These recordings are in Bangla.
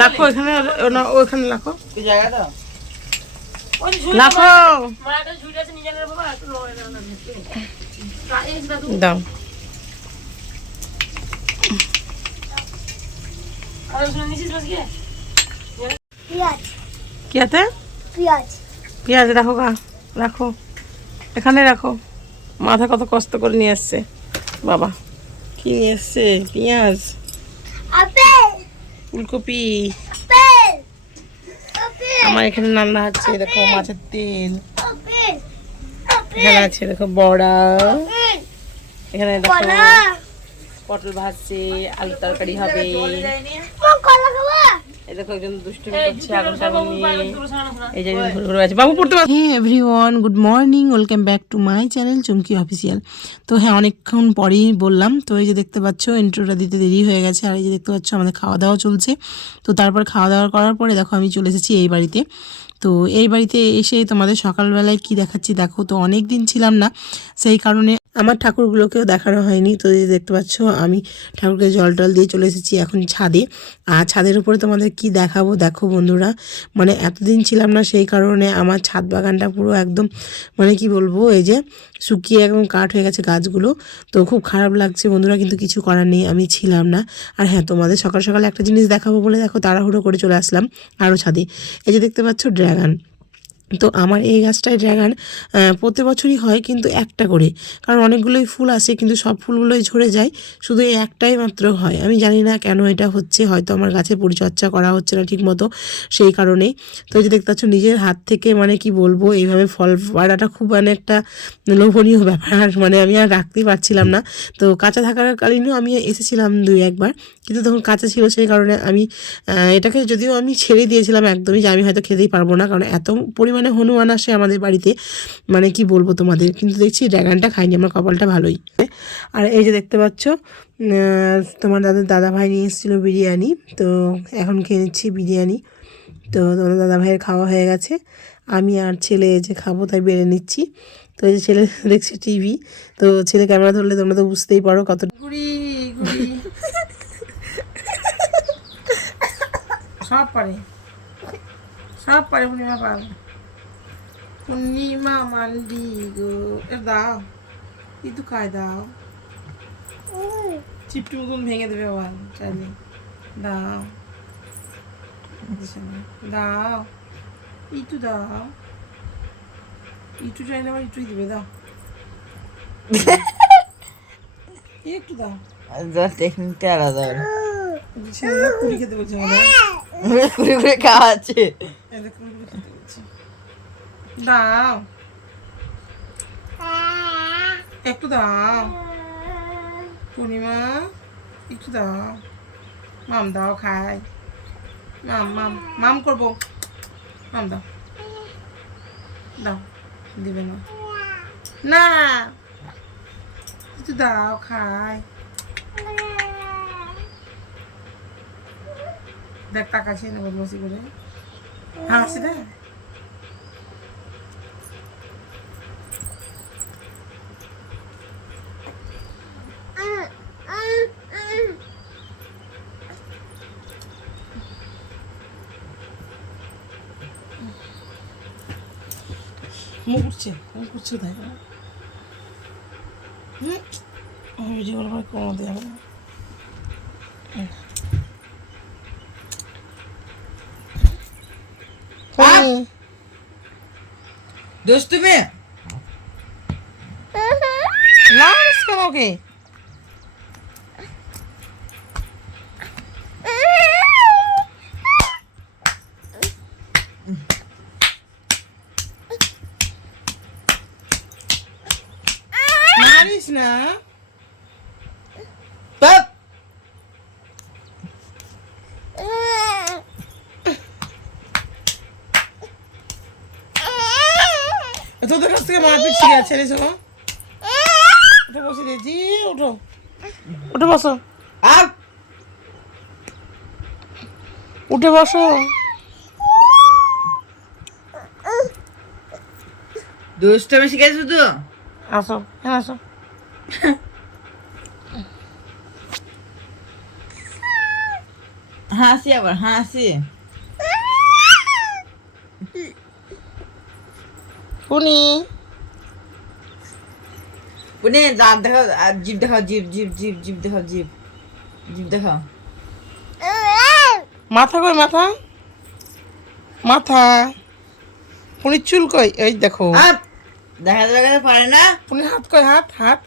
লাখো এখানে না ওখানে লাখো লাখো দাও কি আছে পেঁয়াজ রাখো গা রাখো এখানে রাখো মাথা কত কষ্ট করে নিয়ে আসছে বাবা কি নিয়ে আসছে পেঁয়াজ ফুলকপি আমার এখানে রান্না হচ্ছে দেখো মাছের তেল এখানে আছে দেখো বড়া এখানে দেখো পটল ভাজছে আলু তরকারি হবে এই দেখো একজন দুষ্টুমি করছে আগুন টাগুন নিয়ে এই যে ঘুরে ঘুরে আছে বাবু পড়তে পারছে। হ্যাঁ everyone good morning welcome back to my channel Chumki official. তো হ্যাঁ অনেকক্ষণ পরেই বললাম তো এই যে দেখতে পাচ্ছ ইন্ট্রোটা দিতে দেরি হয়ে গেছে আর এই যে দেখতে পাচ্ছ আমাদের খাওয়া দাওয়া চলছে। তো তারপর খাওয়া দাওয়া করার পরে দেখো আমি চলে এসেছি এই বাড়িতে। তো এই বাড়িতে এসে তোমাদের সকালবেলায় কি দেখাচ্ছি দেখো। তো অনেক দিন ছিলাম না সেই কারণে আমার ঠাকুরগুলোকেও দেখানো হয়নি। তো এই দেখতে পাচ্ছ আমি ঠাকুরকে জল টল দিয়ে চলে এসেছি এখন ছাদে। আর ছাদের উপরে তোমাদের কি দেখাবো দেখো বন্ধুরা, মানে এতদিন ছিলাম না সেই কারণে আমার ছাদ বাগানটা পুরো একদম মানে কি বলবো এই যে শুকিয়ে একদম কাঠ হয়ে গেছে গাছগুলো। তো খুব খারাপ লাগছে বন্ধুরা, কিন্তু কিছু করার নেই, আমি ছিলাম না। আর হ্যাঁ তোমাদের সকাল সকালে একটা জিনিস দেখাবো বলে দেখো তাড়াহুড়ো করে চলে আসলাম আরও ছাদে। এই যে দেখতে পাচ্ছ ড্রাগন। তো আমার এই গাছটায় ড্রাগন প্রতি বছরই হয় কিন্তু একটা করে, কারণ অনেকগুলোই ফুল আসে কিন্তু সব ফুলগুলোই ঝরে যায়, শুধু এই একটাই মাত্র হয়। আমি জানি না কেন এটা হচ্ছে, হয়তো আমার গাছের পরিচর্যা করা হচ্ছে না ঠিক মতো সেই কারণেই। তো এই যে দেখতে পাচ্ছ নিজের হাত থেকে মানে কি বলবো এইভাবে ফল পাড়াটা খুব মানে একটা লোভনীয় ব্যাপার, মানে আমি আর রাখতেই পারছিলাম না। তো কাঁচা থাকাকালীনও আমি এসেছিলাম 2-1 বার, কিন্তু তখন কাঁচা ছিল সেই কারণে আমি এটাকে যদিও আমি ছেড়ে দিয়েছিলাম একদমই, যে আমি হয়তো খেতেই পারবো না, কারণ এত পরিমাণে হনুমান আসে আমাদের বাড়িতে মানে কি বলবো তোমাদের। কিন্তু দেখছি ড্রাগনটা খাইনি, আমার কপালটা ভালোই। আর এই যে দেখতে পাচ্ছ তোমার দাদা ভাই নিয়ে এসেছিলো বিরিয়ানি, তো এখন খেয়ে নিচ্ছি বিরিয়ানি। তো তোমার দাদা ভাইয়ের খাওয়া হয়ে গেছে, আমি আর ছেলে যে খাবো তাই বেড়ে নিচ্ছি। তো এই যে ছেলে দেখছি টিভি, তো ছেলে ক্যামেরা ধরলে তোমরা তো বুঝতেই পারো কত ঘুরি ঘুরি সব পারে সব পারে পূর্ণিমা পারে। পূর্ণিমা মান্ডি গো এর দাও ইতু খায় দাও, চিপটু মতন ভেঙে দেবে আবার চাইলে। দাও দাও ইটু দাও, ইটু চাই না আবার ইটুই দেবে, দাও একটু দাও। টেকনিকটা আলাদা, ছেলেরা কুড়ি খেতে বলছে মনে হয়, কুড়ি কুড়ি খাওয়াচ্ছে। দাও একটু দাও পূর্ণিমা একটু দাও, মাম দাও খাই, মাম মাম মাম করবো, মাম দাও দাও, দিবে না না একটু দাও খাই। দেখ তাকাচ্ছি না বদমাসি করে হাসি দেখ। মুখ উঠছে তাই না, ভিডিও করে কমাতে যাবে না। দুষ্টুমি না কেন ওকে মারিস না, বাপ তোদের কাছ থেকে মারপিট শিখে আছে রে শোনো। উঠে বসে দিয়েছি, উঠো উঠে বসো, আর উঠে বসো। দুষ্টুমি শিখেছো তো, আসো হ্যাঁ আসো। হাসি আবার হাসি। পুনি পুনি দাঁত দেখাও, আর জিভ দেখাও, জিভ জিভ জিভ জিভ দেখাও, জিভ জিভ দেখাও। মাথা কই মাথা, মাথা পুনির চুল কই? এই দেখো আপ দেখাতে পারে না। পুনির হাত কই? হাত হাত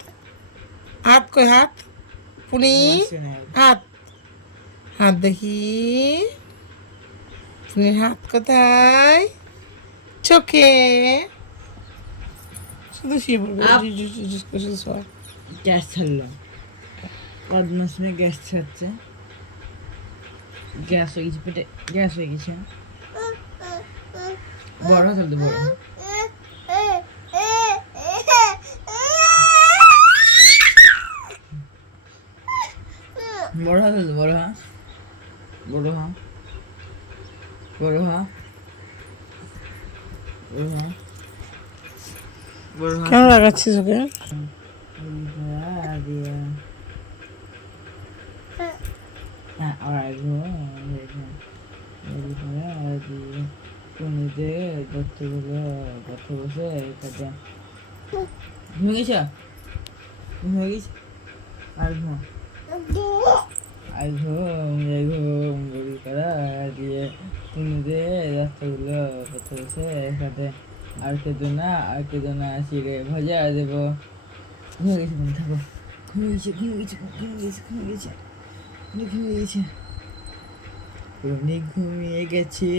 হাত কই? হাত পুনি হাত, হাত দেখি। পুনির হাত কোথায়? চোখে। শুধু শুয়ে পড়বে, শুধু শোয়। গ্যাস ছাড়লো, পদ্মাসনে গ্যাস ছাড়ছে, গ্যাস হয়ে গেছে পেটে, গ্যাস হয়ে গেছে। বড় চলতে বড় বড় চলতে বড়, হ্যাঁ বড়, হ্যাঁ বড়, হ্যাঁ বড়, হ্যাঁ বড়, হ্যাঁ। কেন লাগাচ্ছিস ওকে? আর কেদো না আসি রে ভজা দেবো। ঘুমিয়ে গেছে, থাকো, ঘুমিয়ে গেছে।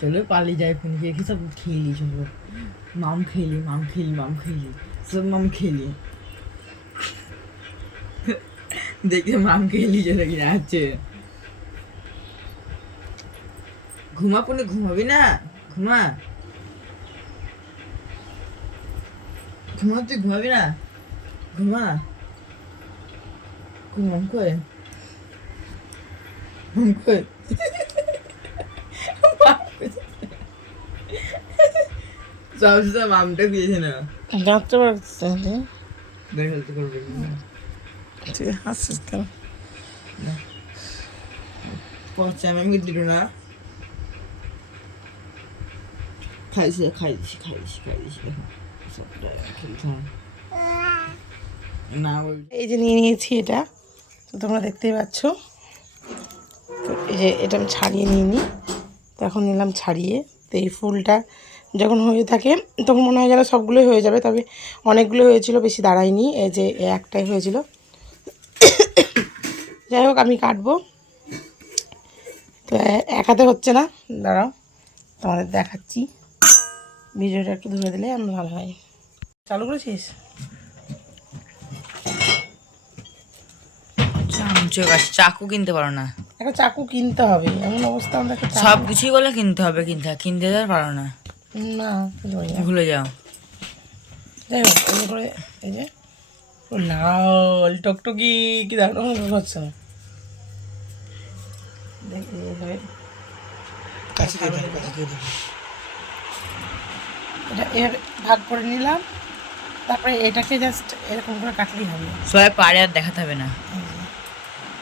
চলো পালিয়ে যাই, ফোন খেয়ে সব খেলি, চলো মাম খেলি সব মাম খেলি। দেখে মাম খেলি চলে কিনা আছে। ঘুমা পুনে, ঘুমাবি না? ঘুমা তুই ঘুমাবি না? ঘুমা ঘুমাম কই সবসময় মামটা দিয়েছে না, যাচ্ছে পারছে দেখাতে করবে তুই হাসছিস কেন? পচা আমি দিল না। খাইছি দেখো সবটা খেলতে হয় না। এই যে নিয়ে নিয়েছি এটা, তো তোমরা দেখতেই পাচ্ছ। তো এই যে এটা আমি ছাড়িয়ে নিয়ে নিই, তো এখন নিলাম ছাড়িয়ে। তো এই ফুলটা যখন হয়ে থাকে তখন মনে হয় যেন সবগুলোই হয়ে যাবে, তবে অনেকগুলো হয়েছিল, বেশি দাঁড়ায়নি। এই যে একটাই হয়েছিল। যাই হোক আমি কাটবো, তো এক হাতে হচ্ছে না, দাঁড়াও তোমাদের দেখাচ্ছি। ভিডিওটা একটু ধরে দিলে আমার ভালো হয়। চালু করেছিস? চাকু কিনতে পারো না? একটা চাকু কিনতে হবে, এমন অবস্থা আমাদের। সব কিছুই বলে কিনতে হবে, কিনতে পারো না? না ভুলে যাও। যাই হোক এই করে, এই যে লাল টকটকি কি দেখো হচ্ছে না, দেখি এটা এভাবে ভাগ করে নিলাম, তারপরে এটাকে জাস্ট এরকম করে কাটলেই হবে। সবাই পারে আর দেখাতে হবে না,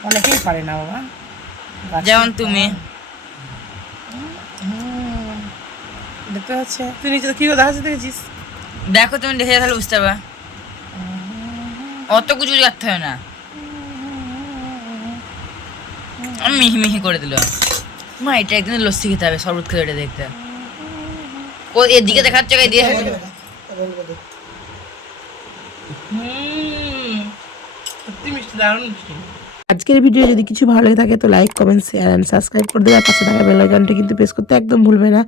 অনেকেই পারে না বাবা, যেমন তুমি। দেখতে পাচ্ছে তুই নিচে কি করে দেখাচ্ছিস, দেখেছিস? দেখো তুমি দেখে তাহলে বুঝতে পারবা, অত কিছু করতে হবে না। আমি মিহি করে দিল। মা এটা একদিন লস্যি খেতে হবে, শরবত খেতে, এটা দেখতে। ও এদিকে দেখাচ্ছে, এদিকে সত্যি মিষ্টি, দারুণ মিষ্টি। আজকের ভিডিও যদি কিছু ভালো লাগে থাকে তো like, comment, share and subscribe করে দেবে। আর পাশে থাকা বেল আইকনটা কিন্তু প্রেস করতে একদম ভুলবে না।